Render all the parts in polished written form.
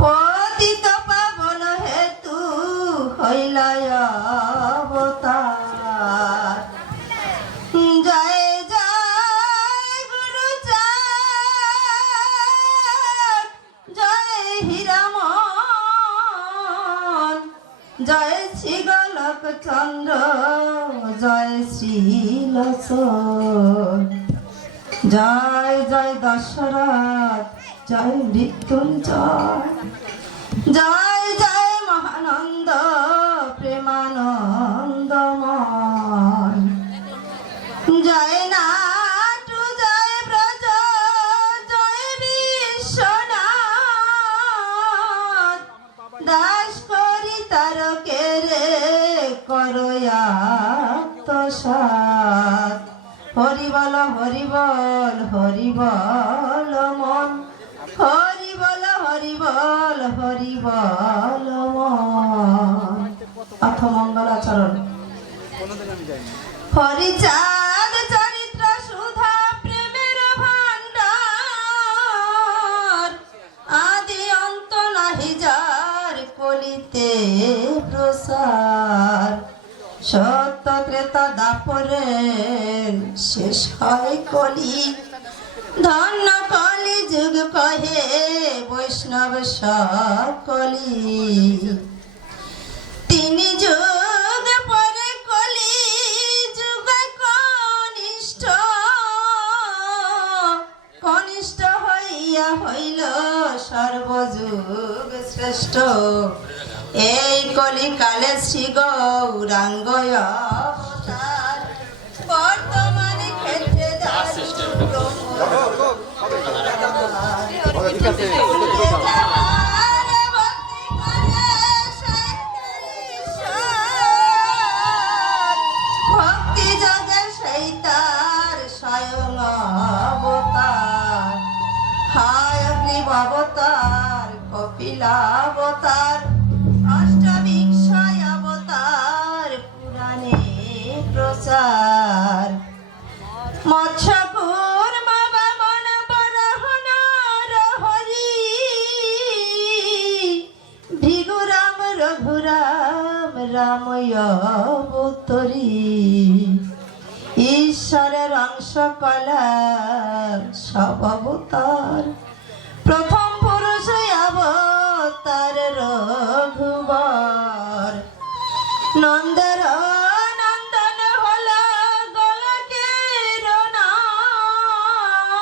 পতিত পাবন হেতু হইলায় অবতার। জয় জয় গুরু চাঁদ, জয় হীরামন, জয় শ্রী গোলক চন্দ্র, জয় শ্রী লক্ষ্মণ। জয় জয় দশরথ, জয় মৃত্যুঞ্জয়, জয় জয় মহানন্দ প্রেমানন্দময়। জয় নাটু, জয় ব্রজ, জয় বিশ্বনাথ, দাস করি তারকেরে করয়াত্মসাৎ। হরি বল হরি বল হরি বল মন, হরি বল হরি বল হরি বল মন। অথ মঙ্গলাচরণ। হরিচাঁদ চরিত্র সুধা প্রেমের ভাণ্ডার, আদি অন্ত নাহি যার কলিতে প্রসার। সত্য ত্রেতা দাপরে শেষ হয় কলি, ধন্য কলি যুগ কহে বৈষ্ণব সকলি। তিনি যুগ পরে কলি যুগ কনিষ্ঠ, কনিষ্ঠ হইয়া হইল সর্বযুগ শ্রেষ্ঠ। এই কলিকালে শ্রী গৌরাঙ্গ অবতার, বর্তমানে ক্ষেত্রে ভক্তি যোগে সেই তার স্বয়ং অবতার। হায় অগ্নিব অবতার, কপিলাবতার, অষ্টবিংশয় অবতার পুরাণে প্রচার। মৎস্য কুর্মা বামন বরাহ নরহরি, ভৃগুরাম রঘুরাম রাময় অবতরী। ঈশ্বরের অংশ কলা সব অবতার, প্রথম পুরুষ অবতার রঘুবর। নন্দের নন্দন হল গোলকের নাথ,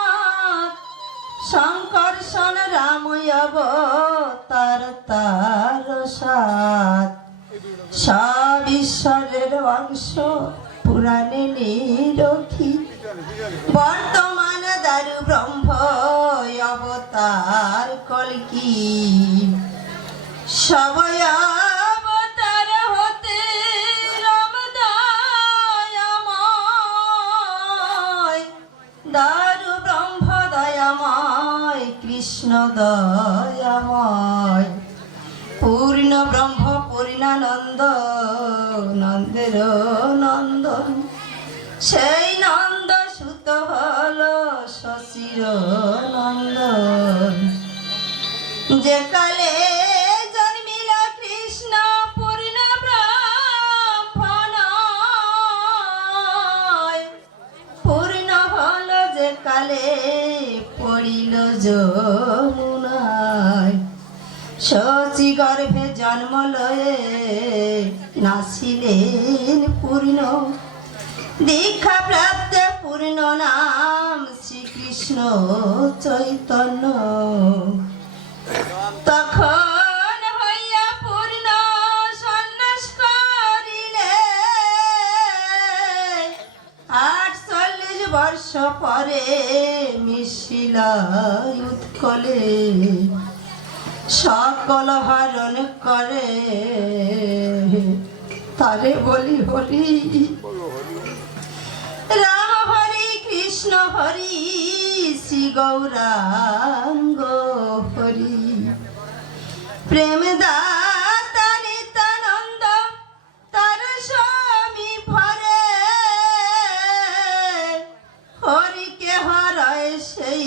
শঙ্কর্ষণ রাম অবতার তার সাত। সব ঈশ্বরের অংশ পুরাণে নিরখি, বর্তমান দারু ব্রহ্ম অবতার কল্কি। সবই অবতার হতে রাম দয়াময়, দারু ব্রহ্ম দয়াময়, কৃষ্ণ দয়াময়। পূর্ণ ব্রহ্ম পূর্ণানন্দ, নন্দের নন্দন, সেই নন্দ সুত হল শশীর নন্দন। যে কালে জন্মিল কৃষ্ণ পূর্ণ ব্রহ্মণ, পূর্ণ হল যে কালে পড়িল যমুনায়। শচী গর্ভে জন্ম লয়ে নাসিলেন পূর্ণ, দীক্ষা প্রাপ্ত পূর্ণ নাম শ্রীকৃষ্ণ চৈতন্য। তখন হইয়া পূর্ণ সন্ন্যাস করিলে, 48 বর্ষ পরে মিশিলা উৎকলে। সকল হরণ করে তারে বলি হরি, রাম হরি কৃষ্ণ হরি শ্রী গৌরাঙ্গ হরি। প্রেম দাতা নিত্যানন্দ তার স্বামী ভরে, হরিকে হরায় সেই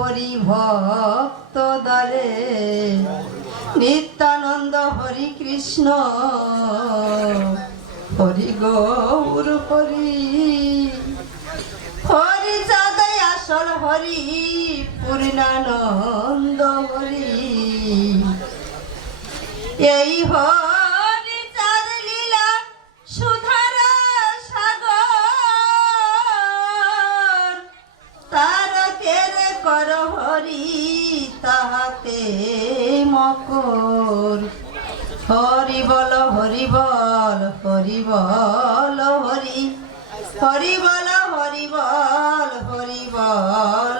হরি ভক্ত দ্বারে নিত্যানন্দ হরি কৃষ্ণ হরি গৌর হরি হরি চাঁদাই আসল হরি পূর্ণানন্দ হরি এই হরি চাঁদ লীলা সুধার সাগর তারকের কর হরি তাহাতে মকর হরি বল হরি বল হরি বল হরি হরি বল হরি বল হরি বল